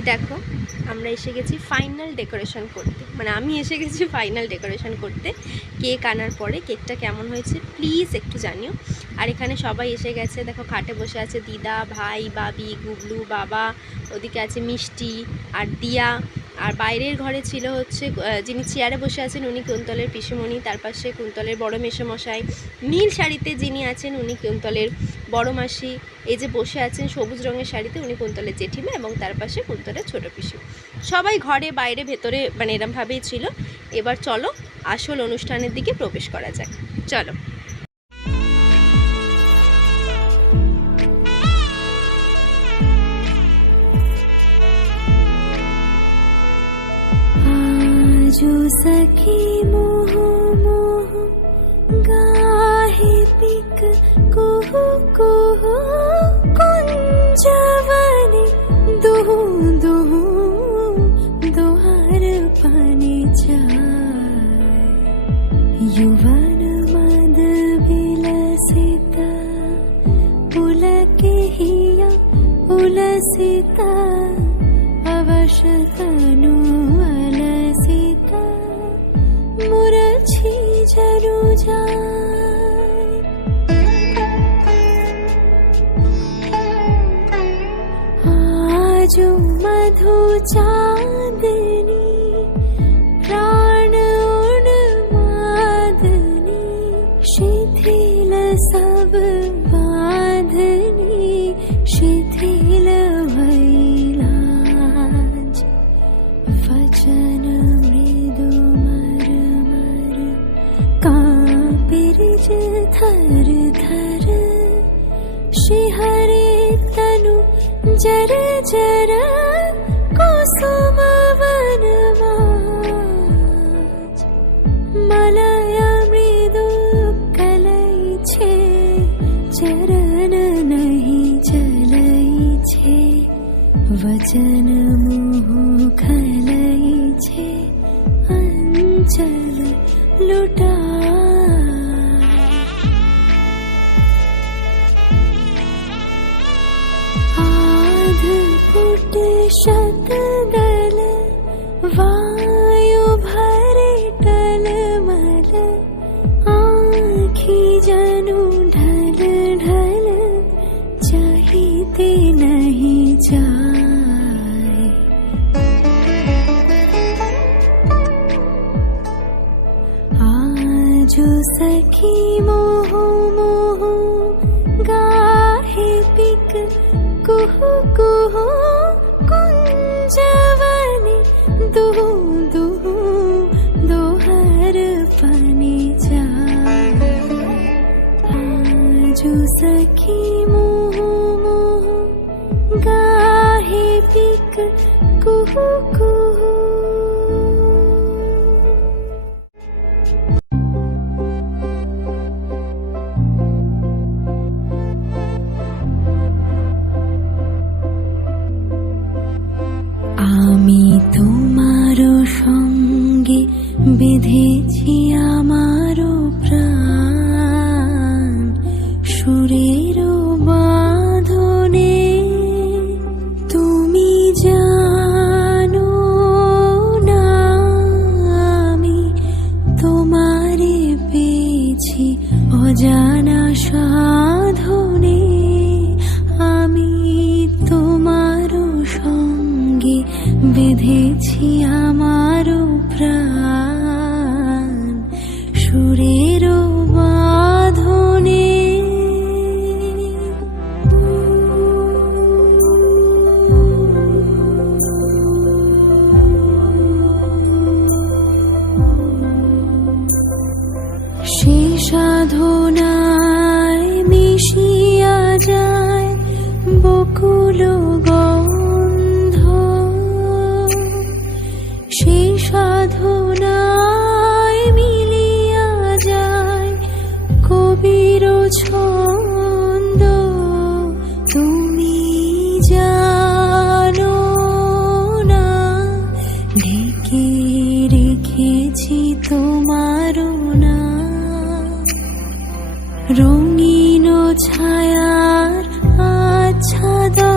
এই দেখো আমরা এসে গেছি ফাইনাল ডেকোরেশন করতে, মানে আমি এসে গেছি ফাইনাল ডেকোরেশন করতে। কেক আনার পরে কেকটা কেমন হয়েছে প্লিজ একটু জানিও। আর এখানে সবাই এসে গেছে, দেখো খাটে বসে আছে দিদা, ভাই, বাবি, গুবলু, বাবা, ওদিকে আছে মিষ্টি আর দিয়া। আর বাইরের ঘরে ছিল হচ্ছে যিনি চেয়ারে বসে আছেন উনি কুন্তলের পিসুমণি, তার পাশে কুন্তলের বড় মেসোমশাই, নীল শাড়িতে যিনি আছেন উনি কুন্তলের বড় মাসি, এই যে বসে আছেন সবুজ রঙের শাড়িতে উনি কুন্তলের জেঠিমা, এবং তার পাশে কুন্তলের ছোট পিসু। সবাই ঘরে বাইরে ভেতরে মানে এরমভাবেই ছিল। এবার চলো আসল অনুষ্ঠানের দিকে প্রবেশ করা যাক, চলো। जो सखी मोह मोह गाहे पिक कुहु कुहु कुंजवने दुहु दुहु दोहर पाने जाए युवन मद विलसिता पुलके हिया उलसिता अवश्य तनु अलसिता मुरछी जरु जाए आजु मधु चांदनी प्राण उन्मादनी शिथिल सब बांधनी शिथिल भैला वचन मृदु मर मर कांपिरिज थर थर शिहरे तनु जर जर कुसुम वन माज मलय मृदु कलई छे चरण नहीं चलई छे वचन मुह खलई छे अंचल लुटा आध फुट शतदल वायु भरे टलमल आँखी जनु ढल ढल चाहते नहीं जाए आजो सखी मोह मोह गाहे पिक कुहु कुहु कुंजवने दुहु दुहु दोहर पाने जाए आजो सखी मोह मोह गाहे पिक कुहु कुहु। আমি তোমারো সঙ্গে বেঁধেছি আমারো প্রাণ সুরেরও বাঁধনে তুমি জানো না আমি তোমারে পেয়েছি অজানা সাধনে আমি তোমারও সঙ্গে বেঁধেছি আমারও প্রাণ সুরেরও বাঁধনে সে সাধনায় মিশিয়া যায় বকুল গন্ধ সে সাধনায় মিলিয়া যায় কবির ছন্দ তুমি জানো না ঢেকে রেখেছি তোমারও না রঙিন ছায়ার আচ্ছাদন